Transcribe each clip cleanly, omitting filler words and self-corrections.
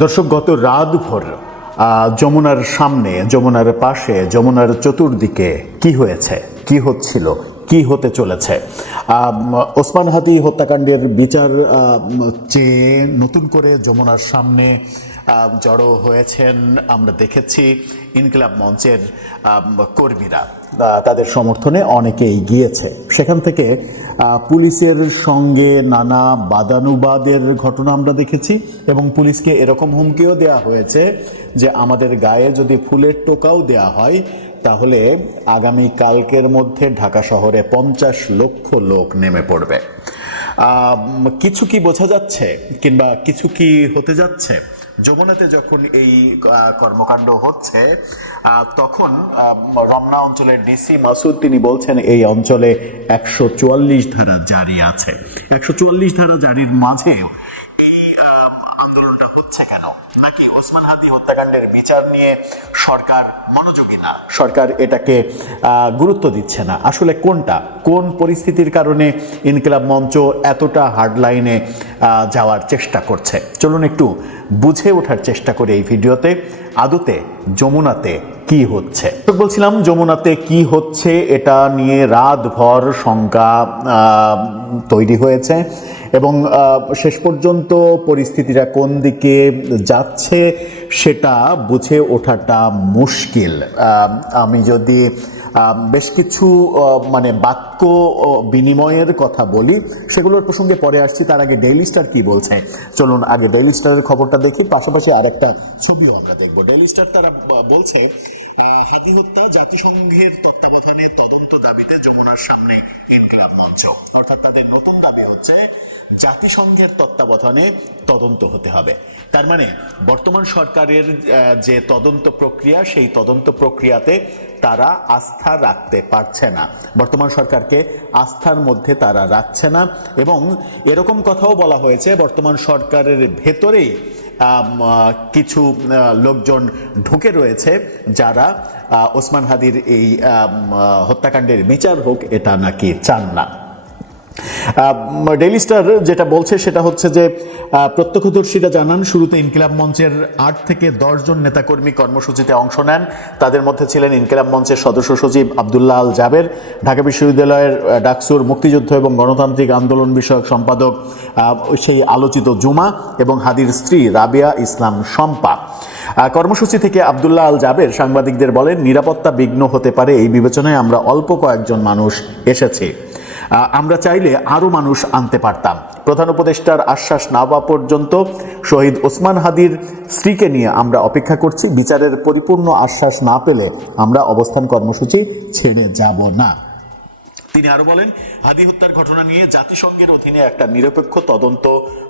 দর্শক, গত রাতভর যমুনার সামনে, যমুনার পাশে, যমুনার চতুর্দিকে কি হয়েছে, কি হচ্ছিল, কি হতে চলেছে, ওসমান হাদি হত্যাকাণ্ডের বিচার চেয়ে নতুন করে যমুনার সামনে জড়ো হয়েছেন আমরা দেখেছি। ইনকিলাব মঞ্চের কর্মীরা, তাদের সমর্থনে অনেকেই গিয়েছে। সেখান থেকে পুলিশের সঙ্গে নানা বাদানুবাদের ঘটনা আমরা দেখেছি এবং পুলিশকে এরকম হুমকিও দেওয়া হয়েছে যে আমাদের গায়ে যদি ফুলের টোকাও দেওয়া হয় তাহলে আগামী কালকের মধ্যে ঢাকা শহরে 50 লক্ষ লোক নেমে পড়বে। কিছু কি বোঝা যাচ্ছে কিংবা কিছু কি হতে যাচ্ছে? যমুনাতে যখন এই কর্মকাণ্ড হচ্ছে তখন রমনা অঞ্চলের ডিসি মাসুদ তিনি বলছেন এই অঞ্চলে 144 ধারা জারি আছে। 144 ধারা জারির মাঝে এই আন্দোলনটা হচ্ছে কেন? নাকি ওসমান হাদি হত্যাকাণ্ডের বিচার নিয়ে সরকার মনোযোগী না, সরকার এটাকে গুরুত্ব দিচ্ছে না? আসলে কোনটা, কোন পরিস্থিতির কারণে ইনকিলাব মঞ্চ এতটা হার্ড লাইনে যাওয়ার চেষ্টা করছে? চলুন একটু বুঝে ওঠার চেষ্টা করি এই ভিডিওতে আদতে যমুনাতে কি হচ্ছে। বলছিলাম যমুনাতে কি হচ্ছে এটা নিয়ে রাতভর শঙ্কা তৈরি হয়েছে এবং শেষ পর্যন্ত পরিস্থিতিটা কোন দিকে যাচ্ছে সেটা বুঝে ওঠাটা মুশকিল। আমি যদি বেশ কিছু বাক্য বিনিময়ের কথা বলি, সেগুলোর প্রসঙ্গে পরে আসছি। তার আগে ডেইলি স্টার কি বলছে চলুন আগে ডেইলি স্টারের খবরটা দেখি, পাশাপাশি আরেকটা ছবিও আমরা দেখব। ডেইলি স্টার তারা বলছে হাদি হত্যা জাতিসংঘের তত্ত্বাবধানে তদন্ত দাবিতে যমুনার সামনে ইনকিলাব মঞ্চ। অর্থাৎ তাদের নতুন দাবি হচ্ছে জাতিসংঘের তত্ত্বাবধানে তদন্ত হতে হবে। তার মানে বর্তমান সরকারের যে তদন্ত প্রক্রিয়া, সেই তদন্ত প্রক্রিয়াতে তারা আস্থা রাখতে পারছে না, বর্তমান সরকারকে আস্থার মধ্যে তারা রাখছে না। এবং এরকম কথাও বলা হয়েছে বর্তমান সরকারের ভেতরেই কিছু লোকজন ঢুকে রয়েছে যারা ওসমান হাদির এই হত্যাকাণ্ডের বিচার হোক এটা নাকি চান না। ডেইলি স্টার যেটা বলছে সেটা হচ্ছে যে প্রত্যক্ষদর্শীরা জানান শুরুতে ইনকিলাব মঞ্চের 8 থেকে 10 জন নেতাকর্মী কর্মসূচিতে অংশ নেন। তাদের মধ্যে ছিলেন ইনকিলাব মঞ্চের সদস্য সচিব আব্দুল্লাহ আল জাবের, ঢাকা বিশ্ববিদ্যালয়ের ডাকসুর মুক্তিযুদ্ধ এবং গণতান্ত্রিক আন্দোলন বিষয়ক সম্পাদক সেই আলোচিত জুমা এবং হাদির স্ত্রী রাবিয়া ইসলাম শম্পা। কর্মসূচি থেকে আব্দুল্লাহ আল জাবের সাংবাদিকদের বলেন, নিরাপত্তা বিঘ্ন হতে পারে এই বিবেচনায় আমরা অল্প কয়েকজন মানুষ এসেছি, আমরা চাইলে আরও মানুষ আনতে পারতাম। প্রধান উপদেষ্টার আশ্বাস না পাওয়া পর্যন্ত শহীদ ওসমান হাদির স্ত্রীকে নিয়ে আমরা অপেক্ষা করছি, বিচারের পরিপূর্ণ আশ্বাস না পেলে আমরা অবস্থান কর্মসূচি ছেড়ে যাব না। তিনি আরো বলেন, হাদি হত্যার ঘটনা নিয়ে জাতিসংঘের অধীনে একটা নিরপেক্ষ তদন্ত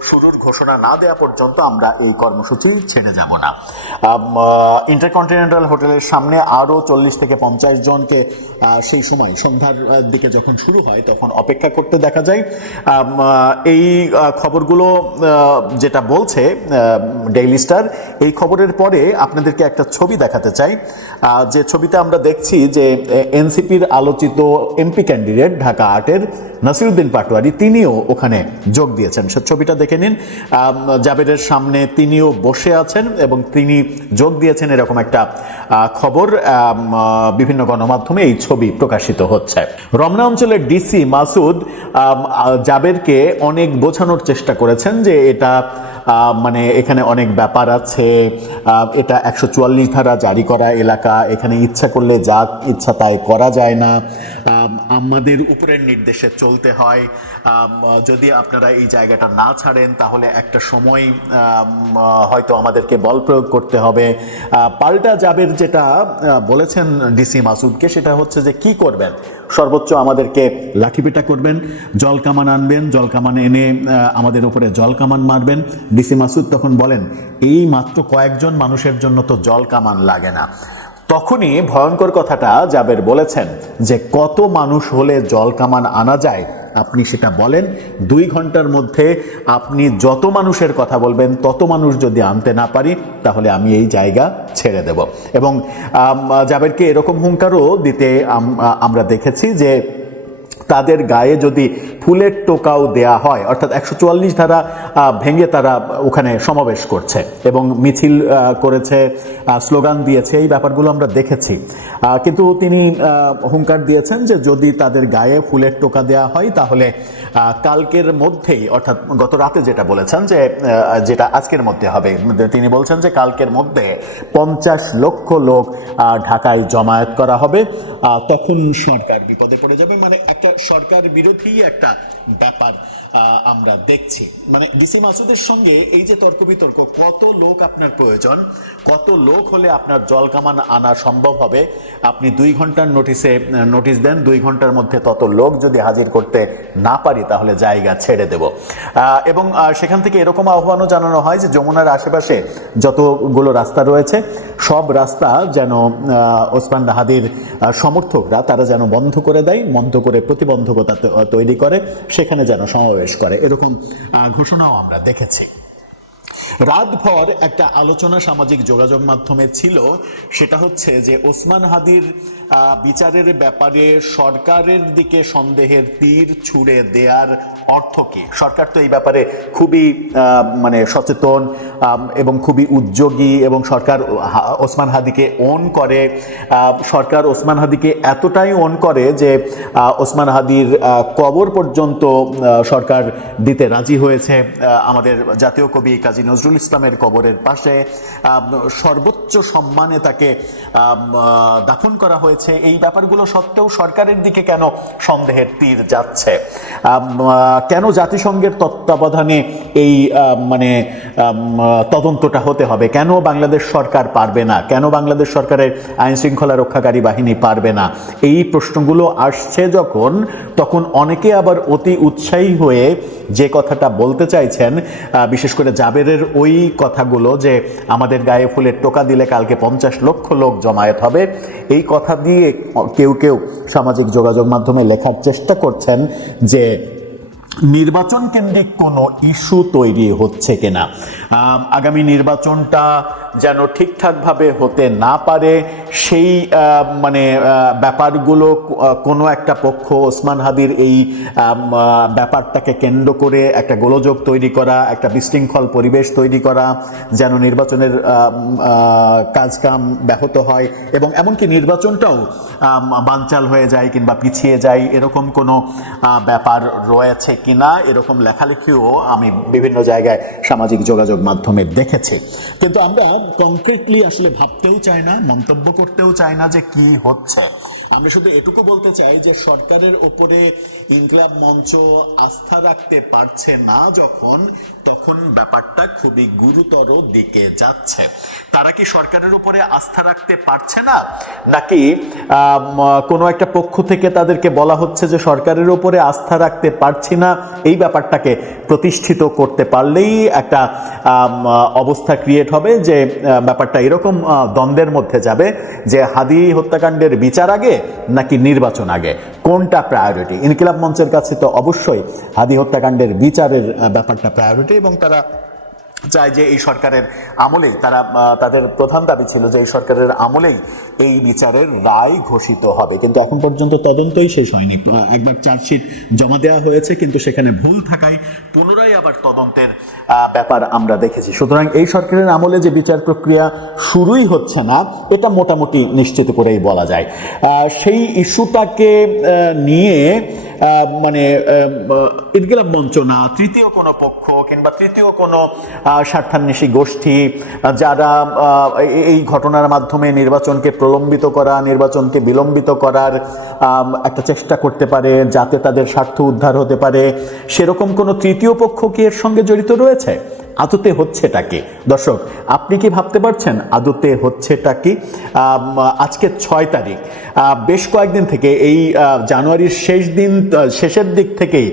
শুরুর ঘোষণা না দেওয়া পর্যন্ত আমরা এই কর্মসূচি ছেড়ে যাব না। ইন্টারকন্টিনেন্টাল হোটেলের সামনে আরও 40 থেকে 50 জনকে সেই সময় সন্ধ্যার দিকে যখন শুরু হয় তখন অপেক্ষা করতে দেখা যায়। এই খবরগুলো যেটা বলছে ডেইলি স্টার, এই খবরের পরে আপনাদেরকে একটা ছবি দেখাতে চাই। যে ছবিতে আমরা দেখছি যে এনসিপির আলোচিত এমপি ক্যান্ডিডেট ঢাকা 8-এর নাসিরউদ্দিন পাটোয়ারি তিনিও ওখানে যোগ দিয়েছেন। সে ছবিটা দেখে নিন। জাবেরের সামনে তিনিও বসে আছেন এবং তিনি যোগ দিয়েছেন, এরকম একটা খবর বিভিন্ন গণমাধ্যমে এই ছবি প্রকাশিত হচ্ছে। রমনা অঞ্চলের ডিসি মাসুদ জাবেরকে অনেক বোঝানোর চেষ্টা করেছেন যে এটা এখানে অনেক ব্যাপার আছে, এটা 144 ধারা জারি করা এলাকা, এখানে ইচ্ছা করলে যা ইচ্ছা তাই করা যায় না, আমাদের উপরের নির্দেশে চলতে হয়, যদি আপনারা এই জায়গাটা না ছাড়েন তাহলে একটা সময় হয়তো আমাদেরকে বল প্রয়োগ করতে হবে। পাল্টা জাবের যেটা বলেছেন ডিসি মাসুদকে সেটা হচ্ছে যে কি করবেন, সর্বোচ্চ আমাদেরকে লাঠিপেটা করবেন, জল কামান আনবেন, জল কামান এনে আমাদের উপরে জল কামান মারবেন। ডিসি মাসুদ তখন বলেন, এই মাত্র কয়েকজন মানুষের জন্য তো জল কামান লাগে না। তখনই ভয়ঙ্কর কথাটা জাবের বলেছেন যে কত মানুষ হলে জল কামান আনা যায় আপনি সেটা বলেন, 2 ঘন্টার মধ্যে আপনি যত মানুষের কথা বলবেন তত মানুষ যদি আনতে না পারি তাহলে আমি এই জায়গা ছেড়ে দেব। এবং জাবেরকে এরকম হুঙ্কারও দিতে আমরা দেখেছি যে তাদের গায়ে যদি ফুলের টোকাও দেয়া হয়, অর্থাৎ 144 ধারা ভেঙে তারা ওখানে সমাবেশ করছে এবং মিছিল করেছে, স্লোগান দিয়েছে, এই ব্যাপারগুলো আমরা দেখেছি। কিন্তু তিনি হুঙ্কার দিয়েছেন যে যদি তাদের গায়ে ফুলের টোকা দেয়া হয় তাহলে কালকের মধ্যেই, অর্থাৎ গত রাতে যেটা বলেছেন যে যেটা আজকের মধ্যে হবে, তিনি বলছেন যে কালকের মধ্যে 50 লক্ষ লোক ঢাকায় জমায়েত করা হবে, তখন সরকার বিপদে পড়ে যাবে। মানে একটা সরকার বিরোধী একটা ব্যাপার আমরা দেখছি। মানে ডিসি মাসুদের সঙ্গে এই যে তর্ক বিতর্ক, কত লোক আপনার প্রয়োজন, কত লোক হলে আপনার জল কামান আনা সম্ভব হবে, আপনি 2 ঘন্টার নোটিশ দেন, 2 ঘন্টার মধ্যে তত লোক যদি হাজির করতে না পারি তাহলে জায়গা ছেড়ে দেব। এবং সেখান থেকে এরকম আহ্বানও জানানো হয় যে যমুনার আশেপাশে যতগুলো রাস্তা রয়েছে সব রাস্তা যেন ওসমান হাদির সমর্থকরা তারা যেন বন্ধ করে দেয়, বন্ধ করে প্রতিবন্ধকতা তৈরি করে, সেখানে যেন সমাবেশ করে, এরকম ঘোষণাও আমরা দেখেছি। রাতভর একটা আলোচনা সামাজিক যোগাযোগ মাধ্যমে ছিল, সেটা হচ্ছে যে ওসমান হাদির বিচারের ব্যাপারে সরকারের দিকে সন্দেহের তীর ছুড়ে দেওয়ার অর্থ কি। সরকার তো এই ব্যাপারে খুবই মানে সচেতন এবং খুবই উদ্যোগী, এবং সরকার ওসমান হাদিকে ওন করে, সরকার ওসমান হাদিকে এতটাই ওন করে যে ওসমান হাদির কবর পর্যন্ত সরকার দিতে রাজি হয়েছে। আমাদের জাতীয় কবি কাজী নজরুল ইসলামের কবরের পাশে সর্বোচ্চ সম্মানে তাকে দাফন করা হয়েছে। এই ব্যাপারগুলো সত্ত্বেও সরকারের দিকে কেন সন্দেহের তীর যাচ্ছে? কেন জাতিসংঘের তত্ত্বাবধানে এই মানে তদন্তটা হতে হবে? কেন বাংলাদেশ সরকার পারবে না? কেন বাংলাদেশ সরকারের আইন শৃঙ্খলা রক্ষাকারী বাহিনী পারবে না? এই প্রশ্নগুলো আসছে যখন, তখন অনেকে আবার অতি উৎসাহী হয়ে যে কথাটা বলতে চাইছেন, বিশেষ করে জাবেরের ওই কথাগুলো যে আমাদের গায়ে ফুলের টোকা দিলে কালকে 50 লক্ষ লোক জমায়েত হবে, এই কথা দিয়ে কেউ কেউ সামাজিক যোগাযোগ মাধ্যমে লেখার চেষ্টা করছেন যে নির্বাচন কেন্দ্রিক কোনো ইস্যু তৈরি হচ্ছে কিনা, আগামী নির্বাচনটা যেন ঠিকঠাকভাবে হতে না পারে, সেই মানে ব্যাপারগুলো কোনো একটা পক্ষ ওসমান হাদির এই ব্যাপারটাকে কেন্দ্র করে একটা গোলযোগ তৈরি করা, একটা বিশৃঙ্খল পরিবেশ তৈরি করা, যেন নির্বাচনের কাজকাম ব্যাহত হয় এবং এমনকি নির্বাচনটাও বানচাল হয়ে যায় কিংবা পিছিয়ে যায়, এরকম কোনো ব্যাপার রয়েছে কিনা, এরকম লেখালেখিও আমি বিভিন্ন জায়গায় সামাজিক যোগাযোগ মাধ্যমে দেখেছি। কিন্তু আমরা কংক্রিটলি আসলে ভাবতেও চাই না, মন্তব্য করতেও চাই না যে কি হচ্ছে। আমরা শুধু এটুকু বলতে চাই যে সরকারের ওপরে ইনকিলাব মঞ্চ আস্থা রাখতে পারছে না যখন, তখন ব্যাপারটা খুবই গুরুতর দিকে যাচ্ছে। তারা কি সরকারের উপরে আস্থা রাখতে পারছে না, নাকি কোনো একটা পক্ষ থেকে তাদেরকে বলা হচ্ছে যে সরকারের উপরে আস্থা রাখতে পারছি না, এই ব্যাপারটাকে প্রতিষ্ঠিত করতে পারলেই একটা অবস্থা ক্রিয়েট হবে যে ব্যাপারটা এরকম দ্বন্দ্বের মধ্যে যাবে যে হাদি হত্যাকাণ্ডের বিচার আগে নাকি নির্বাচন আগে, কোনটা প্রায়োরিটি? ইনকিলাব মঞ্চের কাছে তো অবশ্যই হাদি হত্যাকাণ্ডের বিচারের ব্যাপারটা প্রায়োরিটি, এবং তারা চায় যে এই সরকারের আমলেই, তাদের প্রধান দাবি ছিল যে এই সরকারের আমলেই এই বিচারের রায় ঘোষিত হবে। কিন্তু এখন পর্যন্ত তদন্তই শেষ হয়নি। একবার চার্জশিট জমা দেওয়া হয়েছে, কিন্তু সেখানে ভুল থাকায় পুনরায় আবার তদন্তের ব্যাপার আমরা দেখেছি। সুতরাং এই সরকারের আমলে যে বিচার প্রক্রিয়া শুরুই হচ্ছে না, এটা মোটামুটি নিশ্চিত করেই বলা যায়। সেই ইস্যুটাকে নিয়ে মানে ইনকিলাব মঞ্চ না, তৃতীয় কোনো পক্ষ কিংবা তৃতীয় কোনো স্বার্থান্বেষী গোষ্ঠী যারা এই ঘটনার মাধ্যমে নির্বাচনকে প্রলম্বিত করা, নির্বাচনকে বিলম্বিত করার একটা চেষ্টা করতে পারে যাতে তাদের স্বার্থ উদ্ধার হতে পারে, সেরকম কোনো তৃতীয় পক্ষ কি এর সঙ্গে জড়িত রয়েছে? আদতে হচ্ছেটা কি? দর্শক, আপনি কি ভাবতে পারছেন আদতে হচ্ছেটা কি? আজকে 6 তারিখ, বেশ কয়েকদিন থেকে এই জানুয়ারির শেষের দিক থেকেই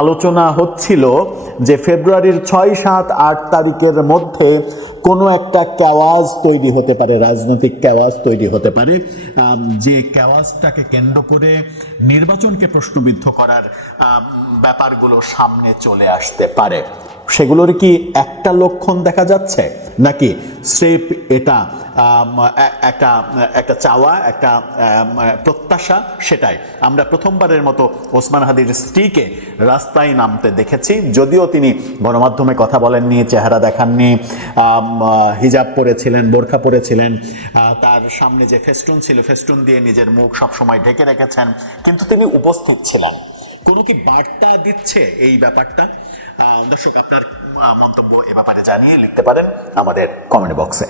আলোচনা হচ্ছিল যে ফেব্রুয়ারির 6, 7, 8 তারিখের মধ্যে কোনো একটা ক্যাওয়াজ তৈরি হতে পারে, রাজনৈতিক ক্যাওয়াজ তৈরি হতে পারে, যে ক্যাওয়াজটাকে কেন্দ্র করে নির্বাচনকে প্রশ্নবিদ্ধ করার ব্যাপারগুলো সামনে চলে আসতে পারে। সেগুলোর কি একটা লক্ষণ দেখা যাচ্ছে, নাকি স্টেপ এটা একটা একটা চাওয়া, একটা প্রত্যাশা, সেটাই আমরা প্রথমবারের মতো ওসমান হাদির স্ত্রীকে রাস্তায় নামতে দেখেছি। যদিও তিনি গণমাধ্যমে কথা বলেননি, চেহারা দেখাননি, হিজাব পরেছিলেন, বোরখা পরেছিলেন, তার সামনে যে ফেস্টুন ছিল ফেস্টুন দিয়ে নিজের মুখ সবসময় ঢেকে রেখেছেন, কিন্তু তিনি উপস্থিত ছিলেন। কোনো কি বার্তা দিচ্ছে এই ব্যাপারটা? দর্শক, আপনার মন্তব্য এ ব্যাপারে জানিয়ে লিখতে পারেন আমাদের কমেন্ট বক্সে।